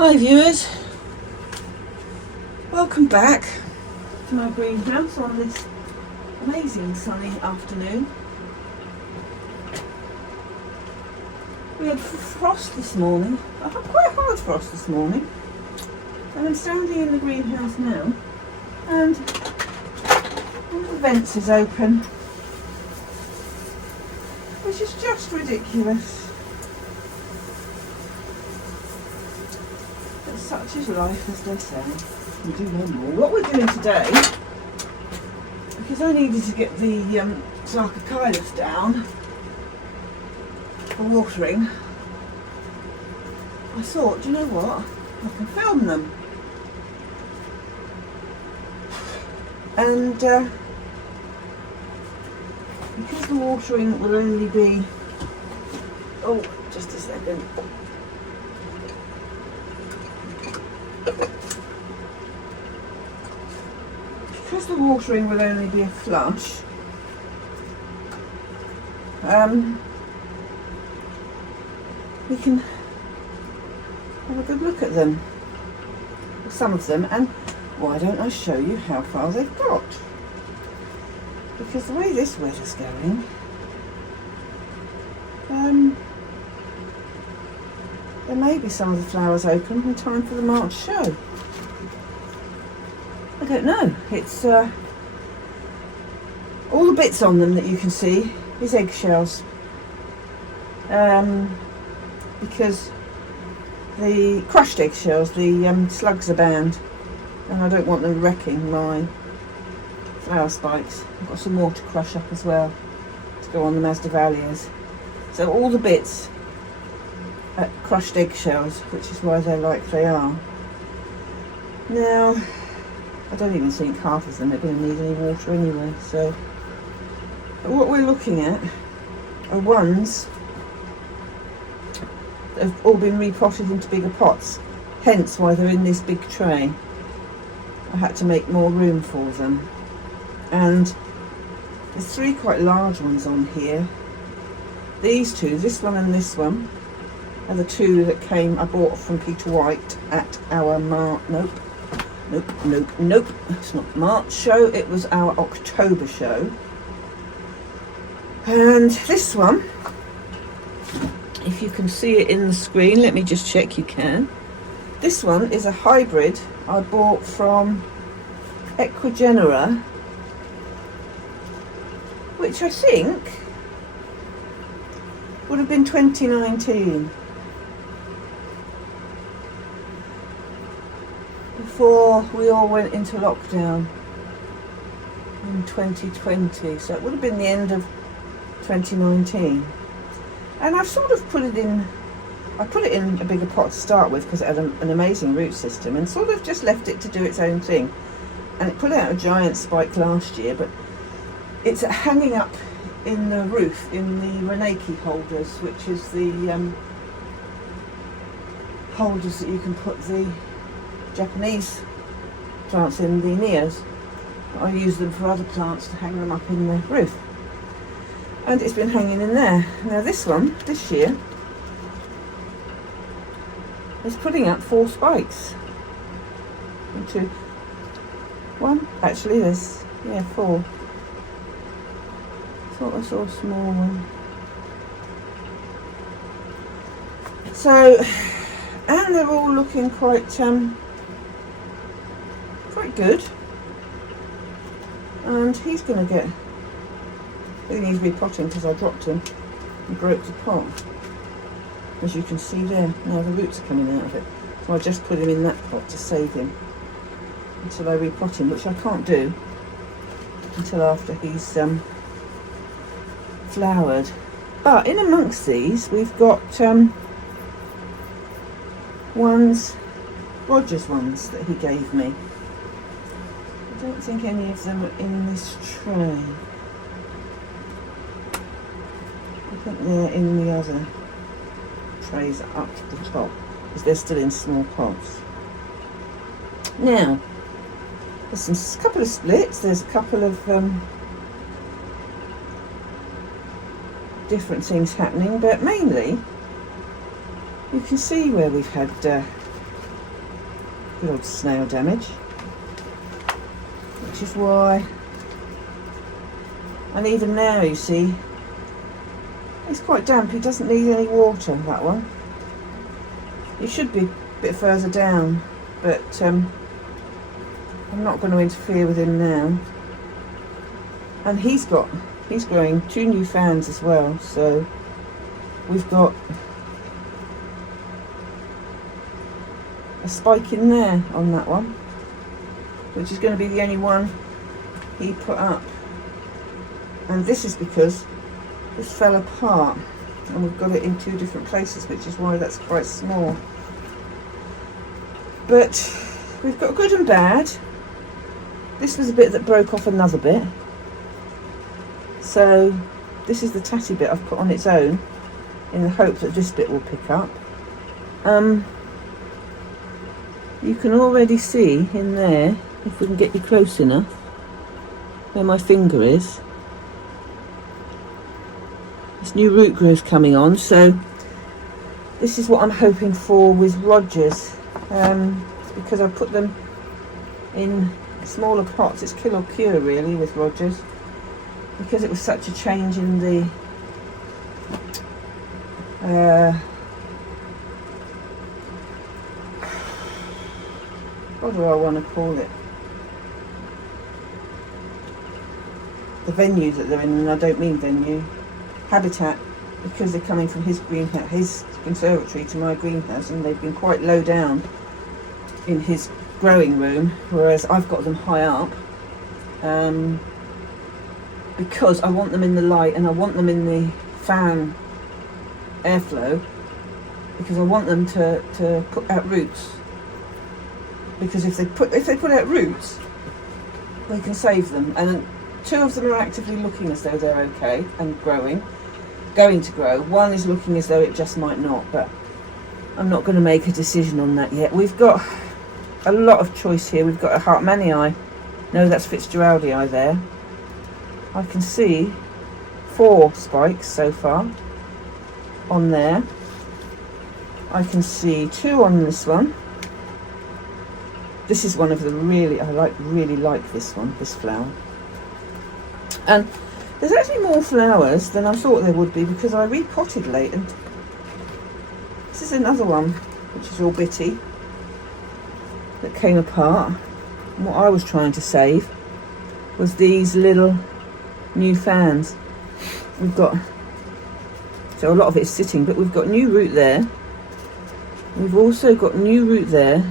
Hi viewers, welcome back to my greenhouse on this amazing sunny afternoon. We had frost this morning, quite hard frost this morning, and I'm standing in the greenhouse now and one of the vents is open, which is just ridiculous. Such is life, as they say. We do no more. What we're doing today, because I needed to get the Sarcochilus down for watering, I thought, you know what, I can film them. And because the watering will only be, oh, just a second. Because the watering will only be a flush, we can have a good look at them, some of them, and why don't I show you how far they've got? Because the way this weather's going, there may be some of the flowers open in time for the March show. I don't know. It's all the bits on them that you can see is eggshells, because the crushed eggshells, the slugs are banned, and I don't want them wrecking my flower spikes. I've got some more to crush up as well to go on them as dahlias. So all the bits are crushed eggshells, which is why they're like they are. Now, I don't even think half of them are going to need any water anyway, so what we're looking at are ones that have all been repotted into bigger pots, hence why they're in this big tray. I had to make more room for them, and there's three quite large ones on here. These two, this one and this one, are the two that I bought from Peter White at our Nope, it's not March show, it was our October show. And this one, if you can see it in the screen, let me just check you can. This one is a hybrid I bought from Equigenera, which I think would have been 2019. Before we all went into lockdown in 2020, so it would have been the end of 2019. And I've sort of put it in a bigger pot to start with because it had an amazing root system, and sort of just left it to do its own thing. And it put out a giant spike last year, but it's hanging up in the roof in the Renaki holders, which is the holders that you can put the Japanese plants in, the Neos. I use them for other plants to hang them up in the roof, and it's been hanging in there. Now this one, this year, is putting up 4 spikes. 2, 1, actually there's, 4. I thought I saw a small one. So, and they're all looking quite good, and he's going to get, he needs repotting because I dropped him and broke the pot, as you can see there. Now the roots are coming out of it, so I just put him in that pot to save him until I repot him, which I can't do until after he's flowered. But in amongst these we've got Roger's ones that he gave me. I don't think any of them are in this tray. I think they're in the other trays up to the top, because they're still in small pots. Now, there's a couple of splits, there's a couple of different things happening, but mainly you can see where we've had Good old snail damage. Which is why, and even now you see, it's quite damp. It doesn't need any water, that one. It should be a bit further down, but I'm not going to interfere with him now. And he's growing 2 new fans as well, so we've got a spike in there on that one, which is going to be the only one he put up. And this is because this fell apart and we've got it in 2 different places, which is why that's quite small. But we've got good and bad. This was a bit that broke off another bit, so this is the tatty bit I've put on its own in the hope that this bit will pick up. You can already see in there, if we can get you close enough, where my finger is, this new root growth coming on. So this is what I'm hoping for with Rogers, because I put them in smaller pots. It's kill or cure really with Rogers, because it was such a change in the what do I want to call it? The venue that they're in, and I don't mean venue, habitat, because they're coming from his greenhouse, his conservatory to my greenhouse, and they've been quite low down in his growing room, whereas I've got them high up, because I want them in the light and I want them in the fan airflow, because I want them to put out roots. Because if they put out roots, we can save them. And 2 of them are actively looking as though they're okay and going to grow. 1 is looking as though it just might not, but I'm not going to make a decision on that yet. We've got a lot of choice here. We've got a Hartmannii. No, that's Fitzgeraldii there. I can see 4 spikes so far on there. I can see 2 on this one. This is one of the really like this one, this flower. And there's actually more flowers than I thought there would be, because I repotted late, and this is another one which is all bitty that came apart. And what I was trying to save was these little new fans. We've got, so a lot of it is sitting, but we've got new root there. We've also got new root there.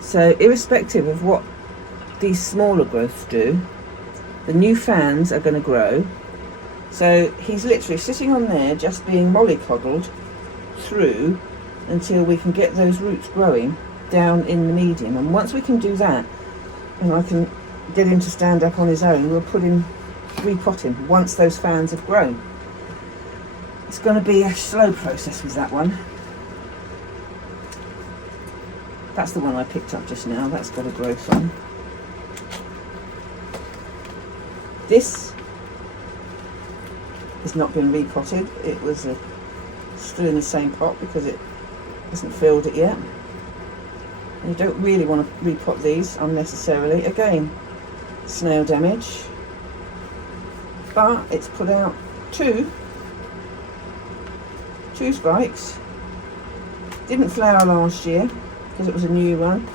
So irrespective of what these smaller growths do, the new fans are going to grow. So he's literally sitting on there just being mollycoddled through until we can get those roots growing down in the medium. And once we can do that, and I can get him to stand up on his own, we'll repot him once those fans have grown. It's going to be a slow process with that one. That's the one I picked up just now. That's got a growth on. This has not been repotted. It was still in the same pot because it hasn't filled it yet. And you don't really want to repot these unnecessarily. Again, snail damage. But it's put out two spikes. Didn't flower last year because it was a new one.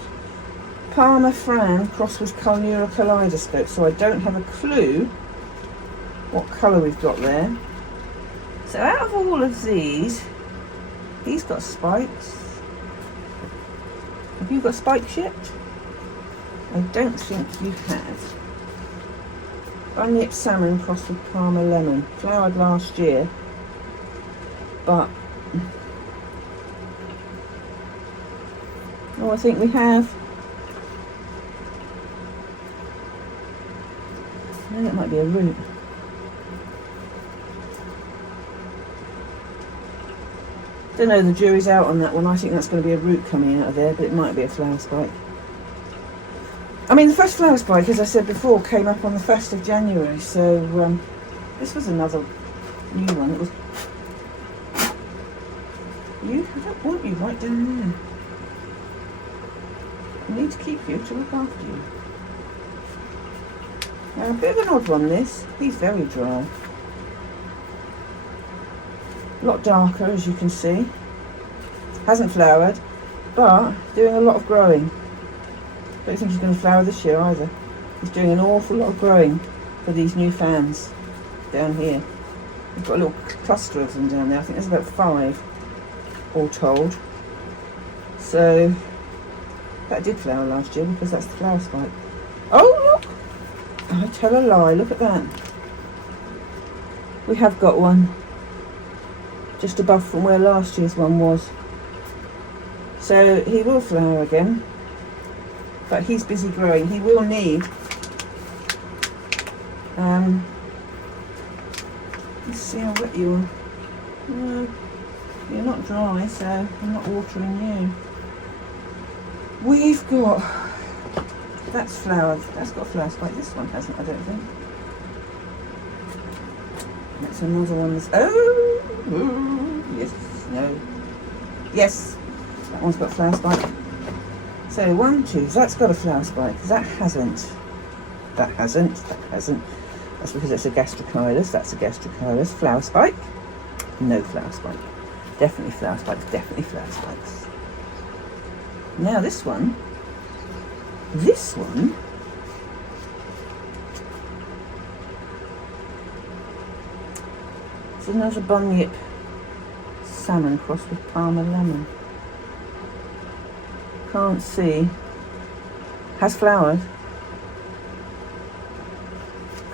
Parma Fran crossed with Carnura Kaleidoscope, so I don't have a clue what colour we've got there. So out of all of these, he's got spikes. Have you got spikes yet? I don't think you have. Bunyip Salmon crossed with Parma Lemon. Flowered last year, but oh, I think we have. I think it might be a root. Don't know, the jury's out on that one. I think that's going to be a root coming out of there, but it might be a flower spike. I mean, the first flower spike, as I said before, came up on the 1st of January, so this was another new one. It was you. I don't want you right down there. I need to keep you to look after you. Now, a bit of an odd one, this. He's very dry. A lot darker, as you can see. Hasn't flowered, but doing a lot of growing. Don't think he's going to flower this year either. He's doing an awful lot of growing for these new fans down here. We've got a little cluster of them down there. I think there's about 5 all told. So that did flower last year because that's the flower spike. Oh look! I tell a lie, look at that. We have got one just above from where last year's one was. So he will flower again, but he's busy growing. He will need let's see how wet you are. No, you're not dry, so I'm not watering you. We've got, that's flowered, that's got a flower spike. This one hasn't, I don't think. That's another one that's, oh, yes, no, yes, that one's got a flower spike. So 1, 2, that's got a flower spike, that hasn't. That hasn't. That's because it's a Gastrocchilus. That's a Gastrocchilus. Flower spike. No flower spike. Definitely flower spikes. Definitely flower spikes. Now this one. This one. It's another bunyip salmon crossed with Parma lemon. Can't see. Has flowered.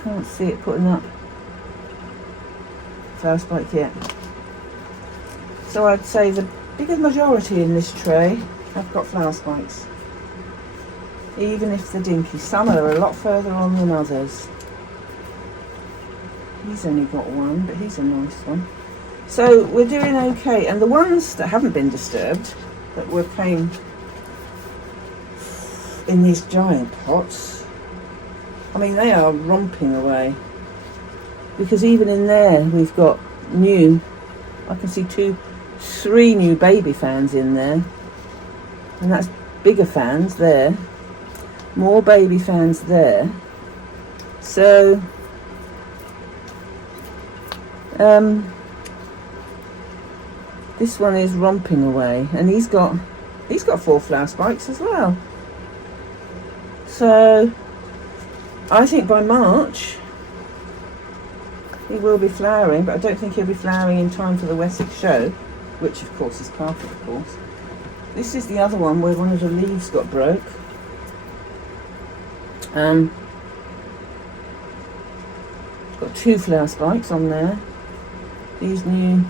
Can't see it putting up flower spike yet. So I'd say the bigger majority in this tray have got flower spikes. Even if they're dinky. Some are a lot further on than others. He's only got one, but he's a nice one. So we're doing okay. And the ones that haven't been disturbed, that came in these giant pots, I mean, they are romping away, because even in there we've got new, I can see 2, 3 new baby fans in there, and that's bigger fans there, more baby fans there. So this one is romping away, and he's got 4 flower spikes as well. So I think by March he will be flowering, but I don't think he'll be flowering in time for the Wessex show, which of course is part of the course. This is the other one where one of the leaves got broke. Got 2 flower spikes on there. These new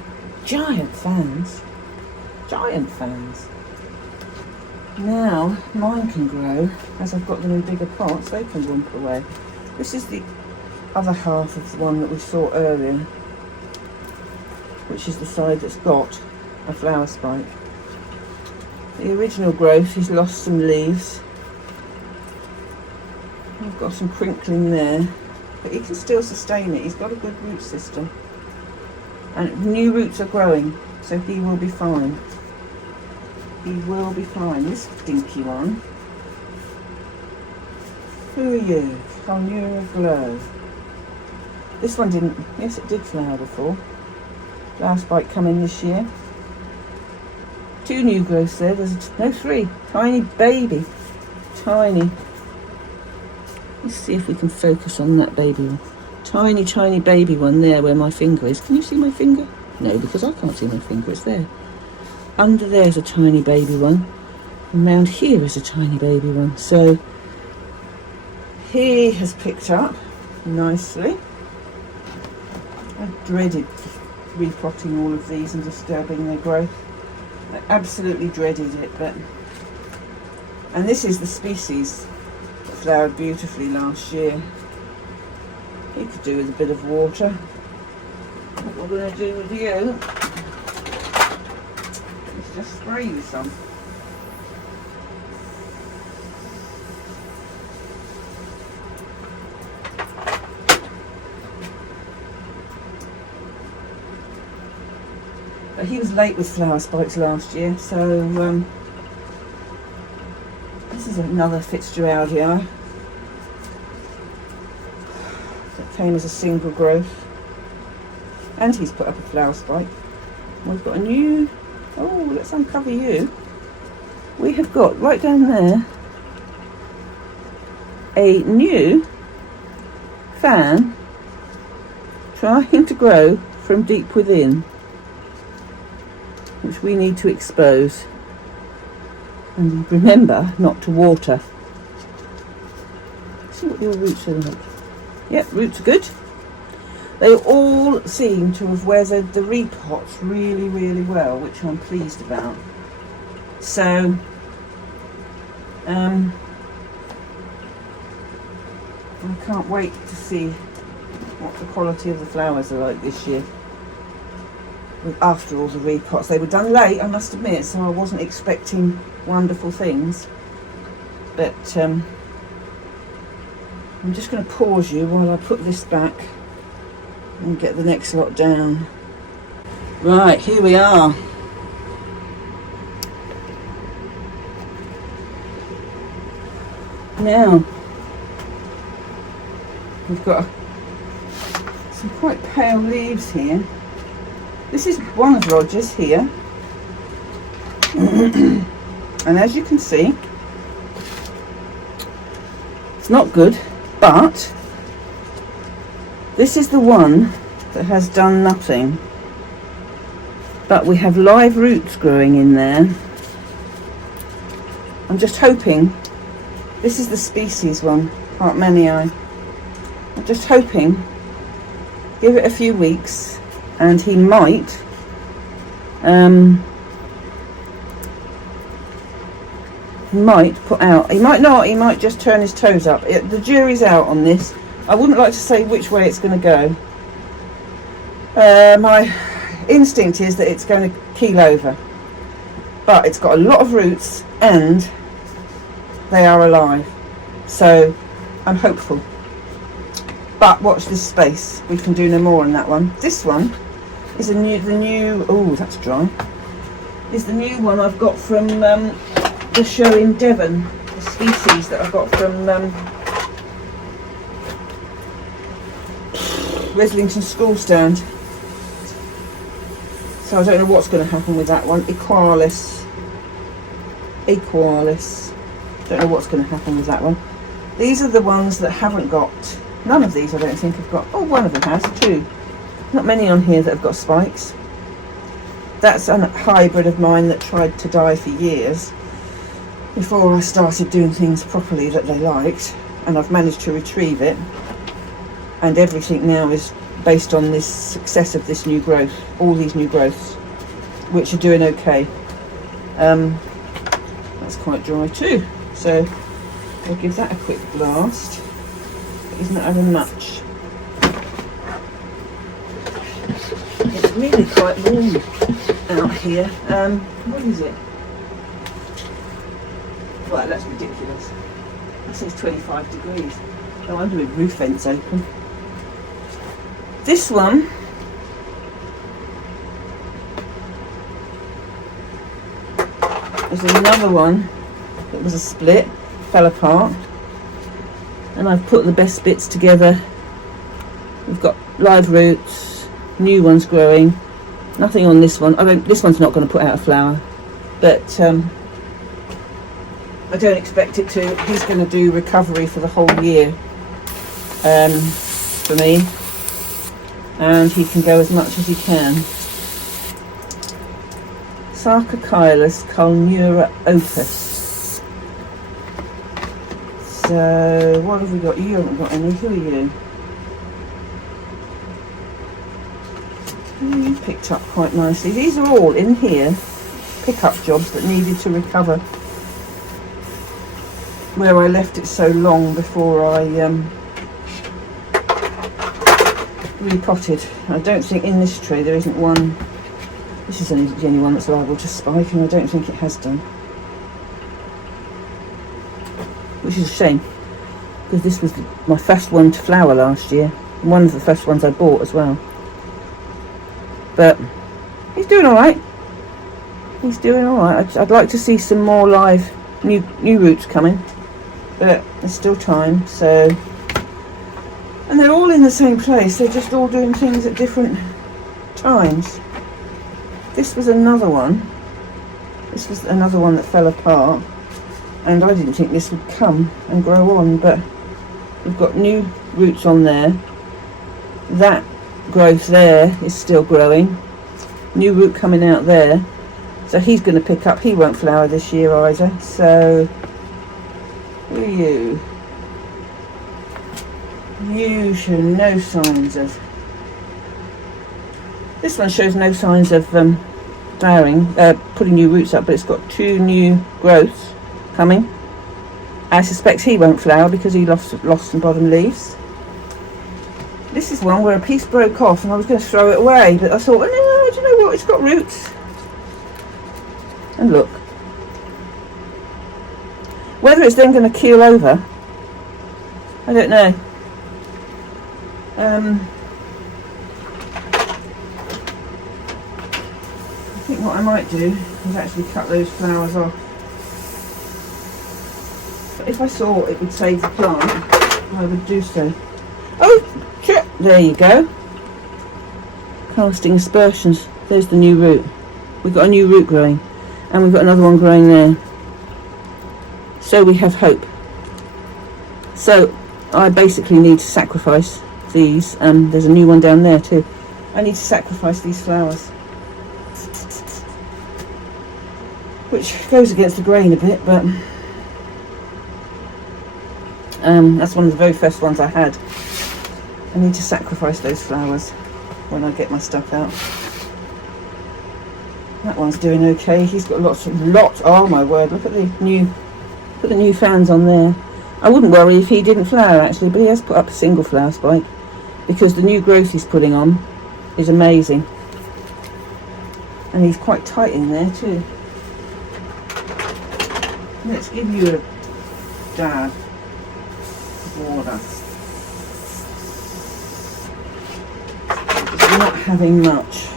giant fans. Giant fans. Now mine can grow, as I've got them in bigger pots, they can romp away. This is the other half of the one that we saw earlier, which is the side that's got a flower spike. The original growth, he's lost some leaves. We've got some crinkling there, but he can still sustain it. He's got a good root system. And new roots are growing, so he will be fine. He will be fine. This dinky one. Who are you? Carnura Glow. This one didn't. Yes, it did flower before. Flower spike coming this year. 2 new growths there. There's no 3. Tiny baby. Tiny. Let's see if we can focus on that baby one. Tiny, tiny baby one there where my finger is. Can you see my finger? No, because I can't see my finger. It's there. Under there's a tiny baby one, and round here is a tiny baby one. So he has picked up nicely. I dreaded repotting all of these and disturbing their growth. I absolutely dreaded it, but, and this is the species that flowered beautifully last year. You could do with a bit of water. What we're going to do with you, just spray you some. But he was late with flower spikes last year, so this is is another Fitzgeraldi that came as a single growth, and he's put up a flower spike. We've got a new, oh, let's uncover you. We have got right down there a new fan trying to grow from deep within, which we need to expose. And remember not to water. Let's see what your roots are like. Yep, roots are good. They all seem to have weathered the repots really, really well, which I'm pleased about. So, I can't wait to see what the quality of the flowers are like this year. After all the repots, they were done late, I must admit, so I wasn't expecting wonderful things. But I'm just going to pause you while I put this back and get the next lot down. Right, here we are. Now, we've got some quite pale leaves here. This is one of Roger's here. And as you can see, it's not good, but this is the one that has done nothing. But we have live roots growing in there. I'm just hoping, this is the species one, Hartmannii. I'm just hoping, give it a few weeks, and he might put out, he might not, he might just turn his toes up. The jury's out on this. I wouldn't like to say which way it's going to go. My instinct is that it's going to keel over, but it's got a lot of roots and they are alive, so I'm hopeful. But watch this space, we can do no more on that one. This one is the new, oh, that's dry, is the new one I've got from the show in Devon, the species that I got from Reslington School Stand. So I don't know what's going to happen with that one. Equalis. Don't know what's going to happen with that one. These are the ones that haven't got, none of these I don't think have got, oh, one of them has, two. Not many on here that have got spikes. That's a hybrid of mine that tried to die for years before I started doing things properly that they liked, and I've managed to retrieve it, and everything now is based on this success of this new growth, all these new growths, which are doing okay. That's quite dry too, so I'll give that a quick blast. It isn't having much. It's really quite warm out here. What is it? Well, that's ridiculous. This is 25 degrees. No wonder with roof vents open. This one is another one that was a split, fell apart, and I've put the best bits together. We've got live roots, new ones growing. Nothing on this one. This one's not going to put out a flower, but I don't expect it to. He's going to do recovery for the whole year for me, and he can go as much as he can. Sarcochilus culnura opus. So what have we got? You haven't got any, who are you? You picked up quite nicely. These are all in here, pick-up jobs that needed to recover where I left it so long before I repotted. I don't think in this tree there isn't one. This is only the only one that's liable to spike, and I don't think it has done, which is a shame, because this was my first one to flower last year, and one of the first ones I bought as well. But he's doing all right. He's doing all right. I'd like to see some more live new roots coming, but there's still time. So, and they're all in the same place. They're just all doing things at different times. This was another one. This was another one that fell apart, and I didn't think this would come and grow on, but we've got new roots on there. That growth there is still growing. New root coming out there. So he's going to pick up. He won't flower this year either. So, you show no signs of. This one shows no signs of flowering, putting new roots up, but it's got 2 new growths coming. I suspect he won't flower because he lost some bottom leaves. This is one where a piece broke off and I was going to throw it away, but I thought, well, no, do you know what? It's got roots. And look. Whether it's then going to keel over, I don't know. I think what I might do is actually cut those flowers off. But if I saw it would save the plant, I would do so. Oh, there you go. Casting aspersions. There's the new root. We've got a new root growing. And we've got another one growing there. So we have hope. So I basically need to sacrifice these. There's a new one down there too. I need to sacrifice these flowers. Which goes against the grain a bit, but that's one of the very first ones I had. I need to sacrifice those flowers when I get my stuff out. That one's doing okay. He's got lots. Oh my word! Look at the new fans on there. I wouldn't worry if he didn't flower actually, but he has put up a single flower spike because the new growth he's putting on is amazing, and he's quite tight in there too. Let's give you a dab of water. It's not having much.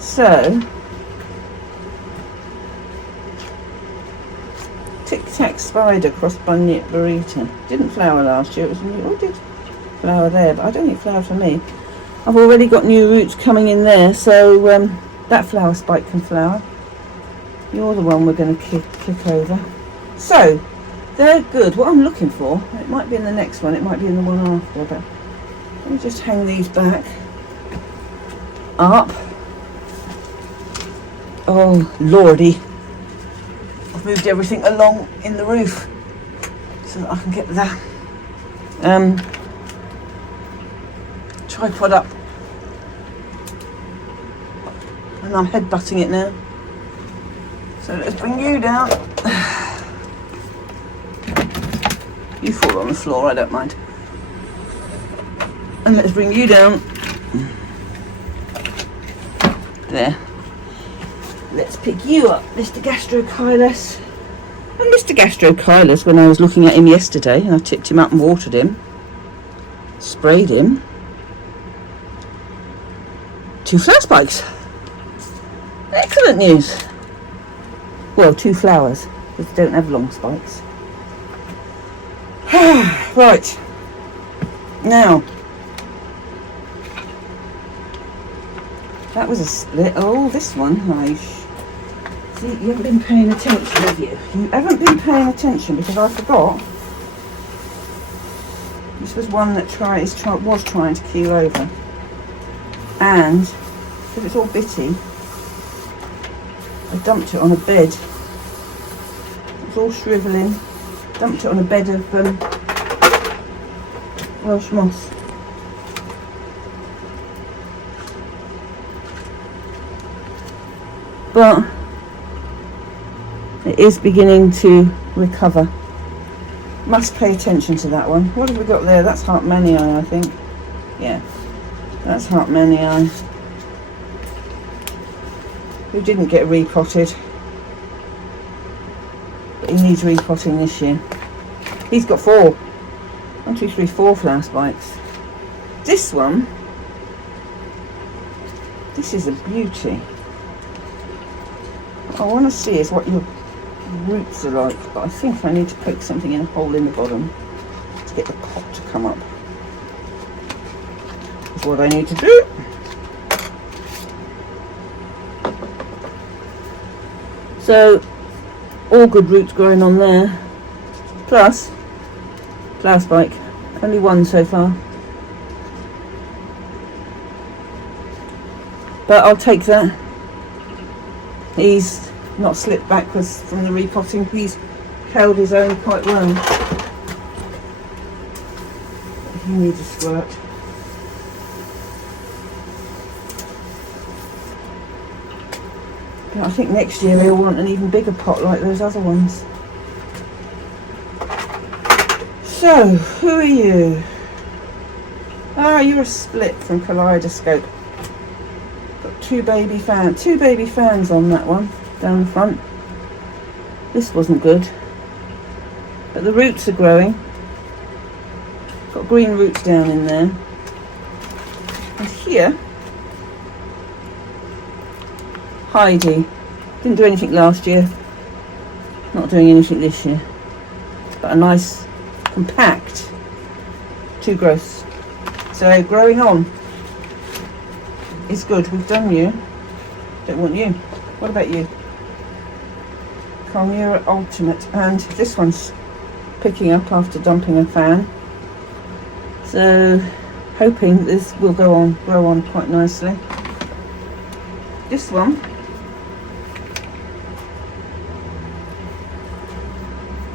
So, Tic Tac Spider cross Bunyip Burrito. Didn't flower last year. It was new. Oh, did flower there, but I don't think it flowered for me. I've already got new roots coming in there, so that flower spike can flower. You're the one we're going to kick over. So, they're good. What I'm looking for, it might be in the next one, it might be in the one after, but let me just hang these back up. Oh lordy, I've moved everything along in the roof so that I can get that tripod up, and I'm headbutting it now. So let's bring you down. You fall on the floor, I don't mind. And let's bring you down. There. Let's pick you up, Mr. Sarcochilus. And Mr. Sarcochilus, when I was looking at him yesterday, and I tipped him up and watered him, sprayed him, 2 flower spikes. Excellent news. Well, 2 flowers, because they don't have long spikes. Right. Now, that was a split. Oh, this one, nice. See, you haven't been paying attention, have you? You haven't been paying attention because I forgot. This was one that was trying to keel over. And, because it's all bitty, I dumped it on a bed. It was all shrivelling. Dumped it on a bed of Welsh moss. But it is beginning to recover. Must pay attention to that one. What have we got there? That's Hartmanii, I think. Yeah, that's Hartmanii. Who didn't get repotted. But he needs repotting this year. He's got 4. 1, 2, 3, 4 flower spikes. This one, this is a beauty. I want to see is what your roots are like, but I think I need to poke something in a hole in the bottom to get the pot to come up. That's what I need to do. So, all good roots growing on there, plus flower spike, only one so far. But I'll take that. He's not slipped backwards from the repotting. He's held his own quite well. He needs a squirt. But I think next year he'll want an even bigger pot like those other ones. So, who are you? Ah, you're a split from Kaleidoscope. Got two baby fans on that one down the front. This wasn't good, but the roots are growing. Got green roots down in there. And here, Heidi. Didn't do anything last year. Not doing anything this year. But a nice, compact, two growths. So growing on is good. We've done you. Don't want you. What about you? Carnura Ultimate. And this one's picking up after dumping a fan. So hoping this will grow on quite nicely. This one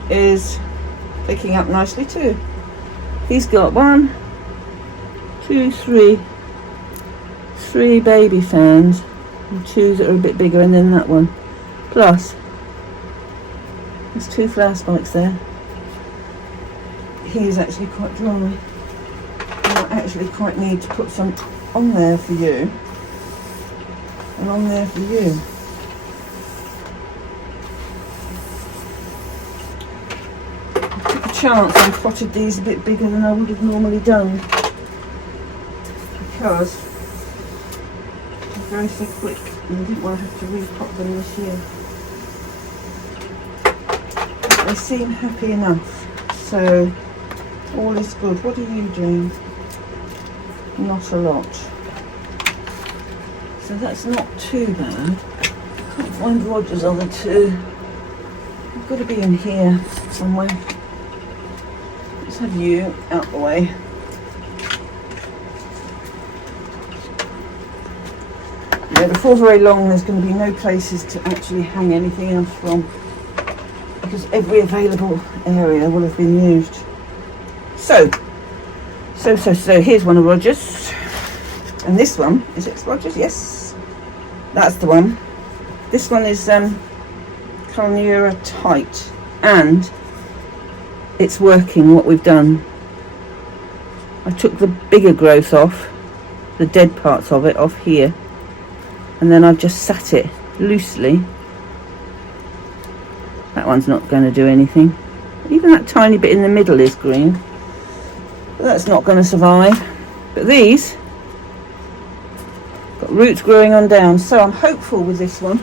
is picking up nicely too. He's got 1, 2, 3 baby fans, and 2 that are a bit bigger, and then that one. Plus, there's 2 flower spikes there. He is actually quite dry. I actually quite need to put some on there for you, and on there for you. Chance I potted these a bit bigger than I would have normally done because they're very so quick and I didn't want to have to repot them this year. But they seem happy enough, so all is good. What are you doing? Not a lot. So that's not too bad. Can't find Roger's other 2. I've got to be in here somewhere. Let's have you out the way. Yeah, before very long there's going to be no places to actually hang anything else from because every available area will have been used. So here's one of Roger's. And this one, is it Roger's? Yes. That's the one. This one is Carnura Tight, and it's working what we've done. I took the bigger growth off, the dead parts of it off here, and then I've just sat it loosely. That one's not going to do anything. Even that tiny bit in the middle is green, but that's not going to survive. But these got roots growing on down, so I'm hopeful with this one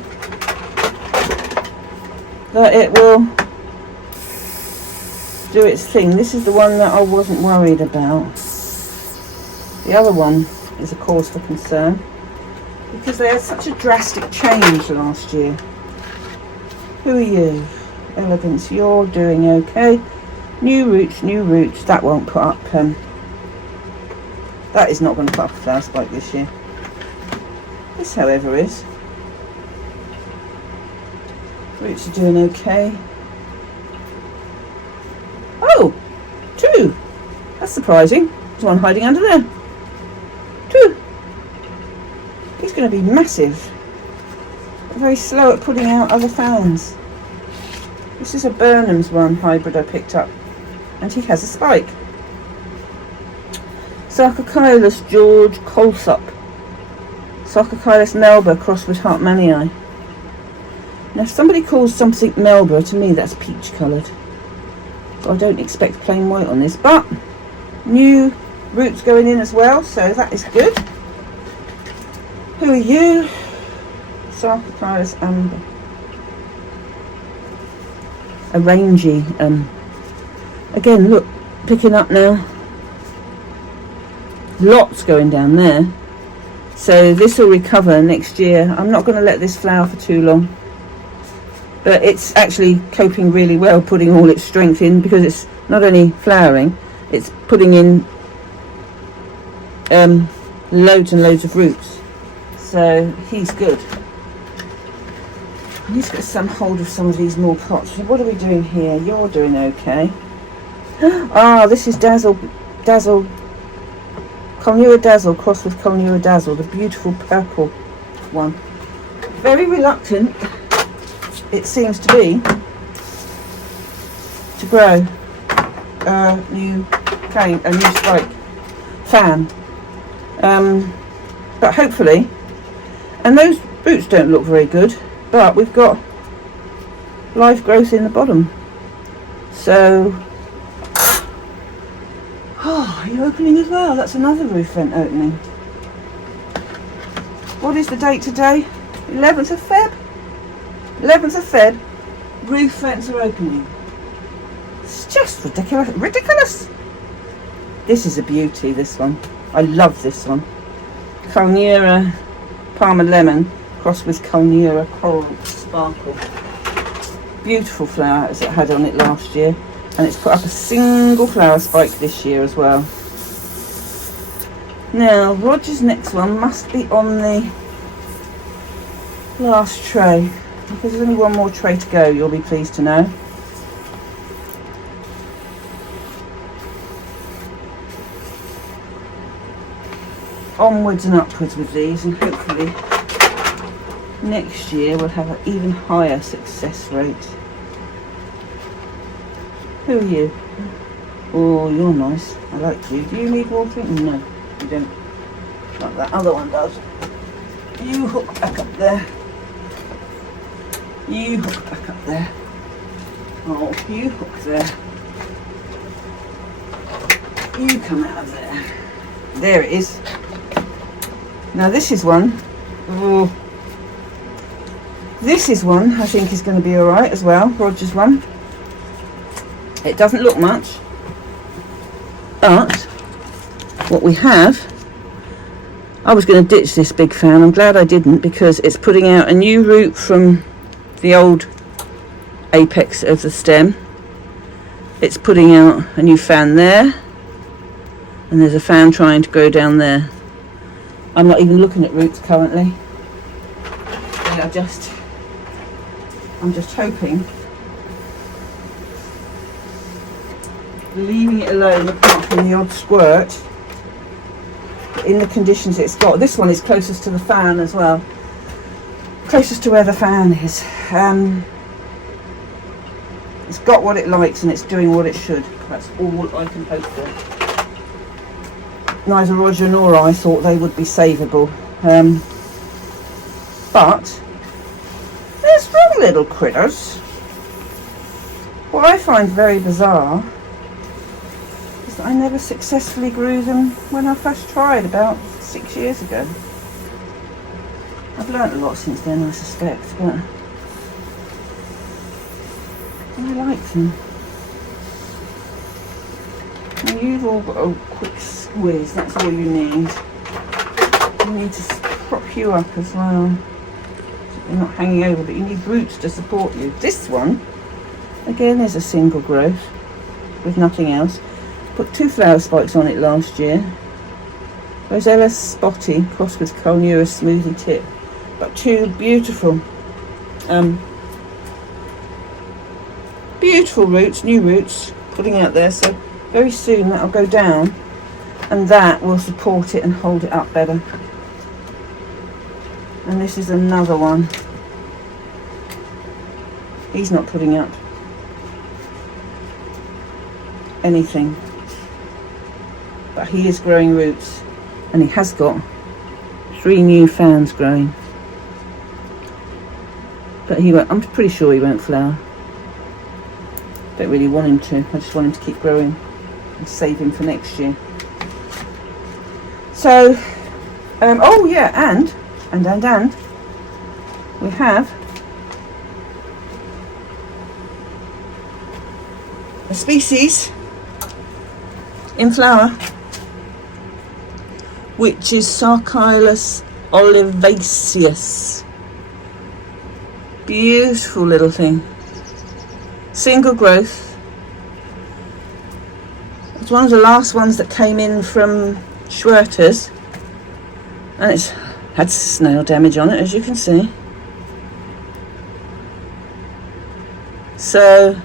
that it will do its thing. This is the one that I wasn't worried about. The other one is a cause for concern because they had such a drastic change last year. Who are you? Elegance, you're doing okay. New roots. That won't put up that is not going to put up a flower spike this year. This however is. Roots are doing okay. Oh, 2. That's surprising. There's one hiding under there. 2. He's going to be massive. Very slow at putting out other fans. This is a Burnham's one hybrid I picked up, and he has a spike. Sarcochilus George Colsup. Sarcochilus Melba crossed with Hartmannii. Now if somebody calls something Melba, to me that's peach coloured. So I don't expect plain white on this, but new roots going in as well, so that is good. Who are you? Sarcochilus Amber. a rangy. Again, look, picking up now. Lots going down there. So this will recover next year. I'm not going to let this flower for too long. But it's actually coping really well, putting all its strength in, because it's not only flowering, it's putting in loads and loads of roots. So he's good. I need to get some hold of some of these more pots. What are we doing here? You're doing okay. Ah, this is Dazzle, Colnura Dazzle crossed with Colnura Dazzle, the beautiful purple one. Very reluctant, it seems to be, to grow a new spike fan. But hopefully, and those roots don't look very good, but we've got live growth in the bottom. So, oh, are you opening as well? That's another roof vent opening. What is the date today? 11th of Feb? 11th of Feb, roof vents are opening. It's just ridiculous. This is a beauty, this one. I love this one. Colnura Parma Lemon crossed with Colnura Coral Sparkle. Beautiful flower as it had on it last year. And it's put up a single flower spike this year as well. Now, Roger's next one must be on the last tray. Because there's only one more tray to go, you'll be pleased to know. Onwards and upwards with these, and hopefully next year we'll have an even higher success rate. Who are you? Oh, you're nice. I like you. Do you need watering? No, you don't. Like that other one does. You hook back up there. You hook back up there. Oh, you hook there. You come out of there. There it is. Now this is one. Oh, this is one I think is going to be alright as well. Roger's one. It doesn't look much, but what we have, I was going to ditch this big fan. I'm glad I didn't, because it's putting out a new root from the old apex of the stem. It's putting out a new fan there, and there's a fan trying to go down there. I'm not even looking at roots currently. I'm just hoping, leaving it alone apart from the odd squirt, in the conditions it's got. This one is closest to the fan as well, closest to where the fan is. It's got what it likes and it's doing what it should. That's all I can hope for. Neither Roger nor I thought they would be savable, but they're strong little critters. What I find very bizarre is that I never successfully grew them when I first tried about 6 years ago. I've learnt a lot since then, I suspect, but I like them. And you've all got a quick squeeze, that's all you need. You need to prop you up as well, so you're not hanging over, but you need roots to support you. This one, again, is a single growth with nothing else. Put 2 flower spikes on it last year. Rosella Spotty crossed with Colnura Smoothie Tip. Got 2 beautiful, beautiful roots, new roots, putting out there. So very soon that'll go down, and that will support it and hold it up better. And this is another one. He's not putting up anything, but he is growing roots, and he has got 3 new fans growing. But he won't, I'm pretty sure he won't flower. Don't really want him to. I just want him to keep growing and save him for next year. So, oh yeah, and we have a species in flower, which is Sarcochilus olivaceus. Beautiful little thing. Single growth. It's one of the last ones that came in from Schwerter's, and it's had snail damage on it, as you can see. So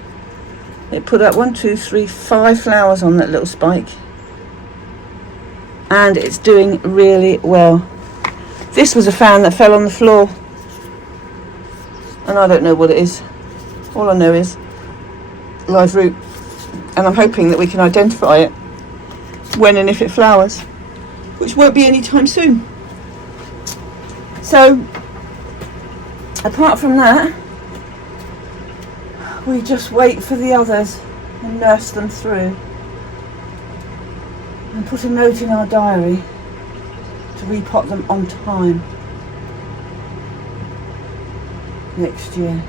it put up 1, 2, 3, 5 flowers on that little spike, and it's doing really well. This was a fan that fell on the floor, and I don't know what it is. All I know is live root, and I'm hoping that we can identify it when and if it flowers, which won't be anytime soon. So apart from that, we just wait for the others and nurse them through, and put a note in our diary to repot them on time next year.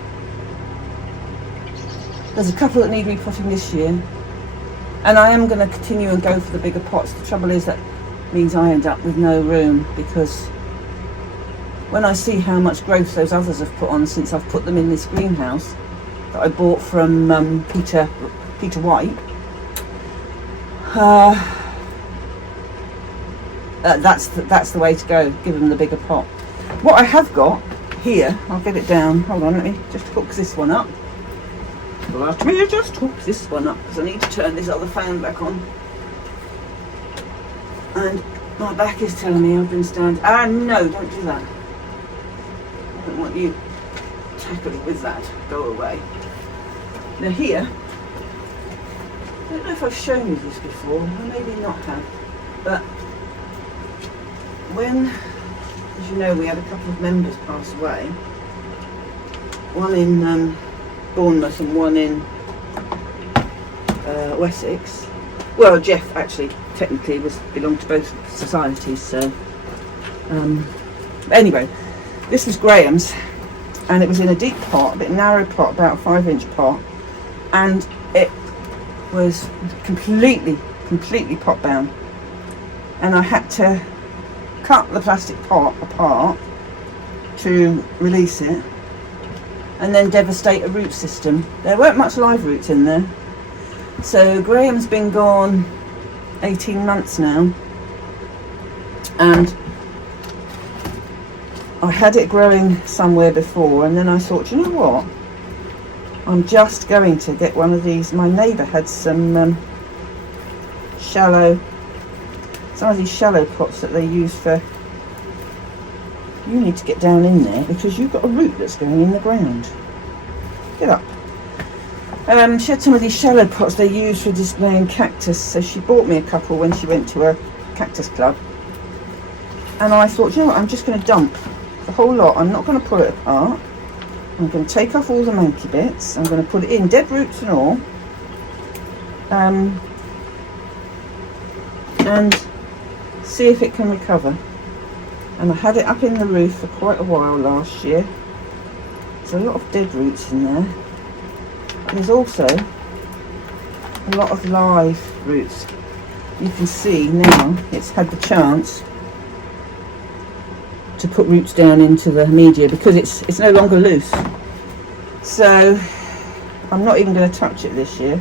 There's a couple that need repotting this year, and I am going to continue and go for the bigger pots. The trouble is that means I end up with no room, because when I see how much growth those others have put on since I've put them in this greenhouse that I bought from Peter White, that's the way to go. Give them the bigger pot. What I have got here, I'll get it down. Hold on, let me just hook this one up. Let me just hook this one up, because I need to turn this other fan back on. And my back is telling me I've been standing. No, don't do that. I don't want you tackling with that. Go away. Now here, I don't know if I've shown you this before. I maybe not have. But when, as you know, we had a couple of members pass away. One in Bournemouth and one in Wessex. Well, Jeff actually technically belonged to both societies, so anyway, this was Graham's, and it was in a deep pot, a bit narrow pot, about a 5-inch pot, and it was completely pot bound, and I had to cut the plastic pot apart to release it, and then devastate a root system. There weren't much live roots in there. So Graham's been gone 18 months now, and I had it growing somewhere before, and then I thought, you know what, I'm just going to get one of these. My neighbour had some of these shallow pots that they use for, you need to get down in there because you've got a root that's going in the ground. Get up. She had some of these shallow pots they use for displaying cactus, so she bought me a couple when she went to a cactus club, and I thought, you know what, I'm just going to dump the whole lot. I'm not going to pull it apart. I'm going to take off all the manky bits. I'm going to put it in, dead roots and all, and see if it can recover. And I had it up in the roof for quite a while last year. There's a lot of dead roots in there. There's also a lot of live roots. You can see now it's had the chance to put roots down into the media because it's no longer loose. So I'm not even going to touch it this year.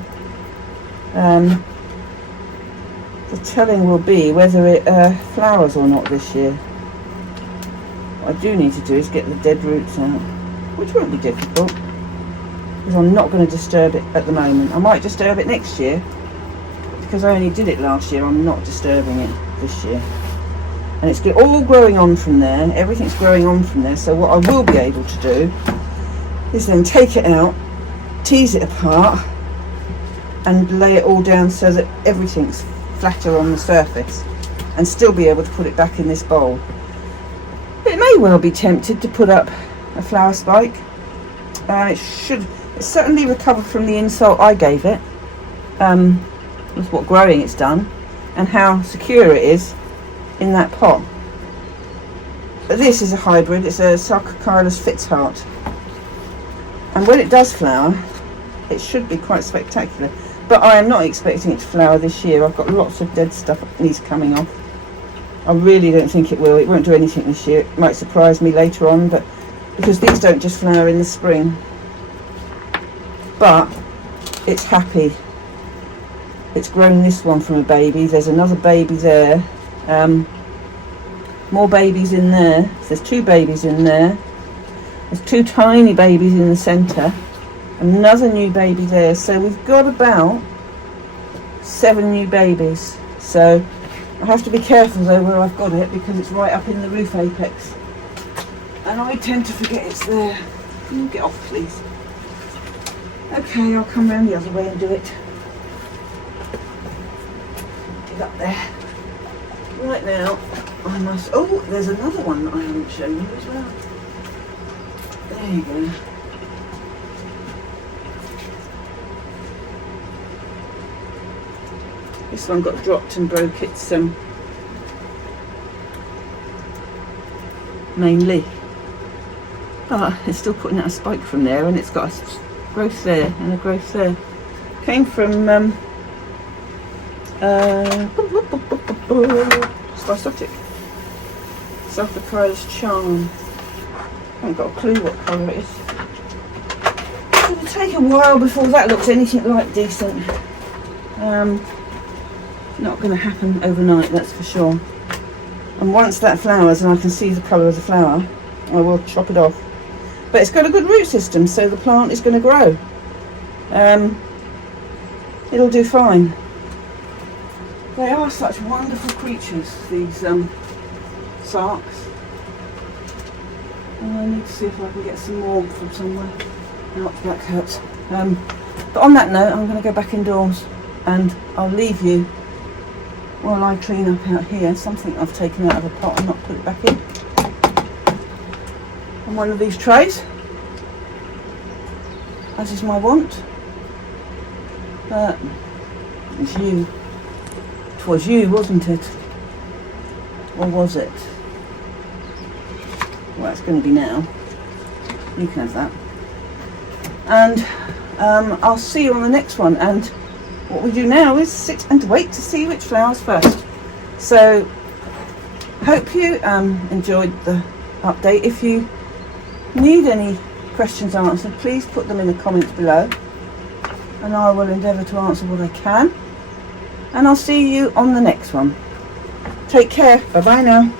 The telling will be whether it flowers or not this year. What I do need to do is get the dead roots out, which won't be difficult, because I'm not going to disturb it at the moment. I might disturb it next year, because I only did it last year. I'm not disturbing it this year. And it's all growing on from there, everything's growing on from there. So what I will be able to do is then take it out, tease it apart, and lay it all down so that everything's flatter on the surface, and still be able to put it back in this bowl. It may well be tempted to put up a flower spike. It certainly recovered from the insult I gave it, with what growing it's done and how secure it is in that pot. But this is a hybrid. It's a Sarcochilus Fitzhart, and when it does flower it should be quite spectacular. But I am not expecting it to flower this year. I've got lots of dead stuff that needs coming off. I really don't think it will. It won't do anything this year. It might surprise me later on, but because these don't just flower in the spring. But it's happy. It's grown this one from a baby. There's another baby there. More babies in there. There's 2 babies in there. There's 2 tiny babies in the centre. Another new baby there. So we've got about 7 new babies. So I have to be careful though where I've got it, because it's right up in the roof apex. And I tend to forget it's there. Can you get off, please? Okay, I'll come round the other way and do it. Get up there. Right now, I must... Oh, there's another one that I haven't shown you as well. There you go. This one got dropped and broke its main leaf. But it's still putting out a spike from there, and it's got a growth there and a growth there. Came from Sarcochilus. Sarcochilus charm. I haven't got a clue what colour it is. It's going to take a while before that looks anything like decent. Not going to happen overnight, that's for sure. And once that flowers and I can see the colour of the flower, I will chop it off. But it's got a good root system, so the plant is going to grow. It'll do fine. They are such wonderful creatures, these sarks. And I need to see if I can get some more from somewhere. Ouch, that hurts. But on that note, I'm going to go back indoors, and I'll leave you while I clean up out here. Something I've taken out of a pot and not put it back in. On one of these trays, as is my wont. But it's you. 'Twas you, wasn't it? Or was it? Well, it's going to be now. You can have that. And I'll see you on the next one. And what we do now is sit and wait to see which flowers first. So, hope you enjoyed the update. If you need any questions answered, please put them in the comments below, and I will endeavour to answer what I can. And I'll see you on the next one. Take care. Bye bye now.